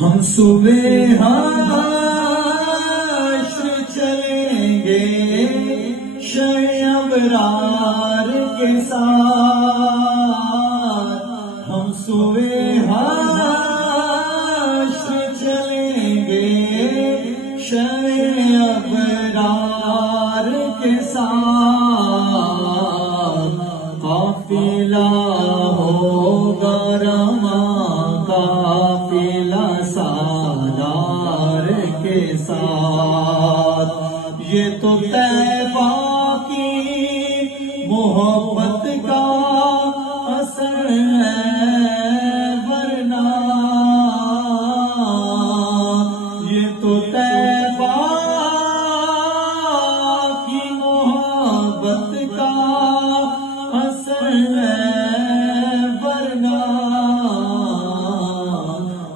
ہم صبح حشر چلیں گے شہ ابرار کے ساتھ، ہم صبح حشر چلیں گے شہ ابرار کے ساتھ، قافلہ ہوگا رواں قافلہ سالار کے ساتھ، یہ تو طے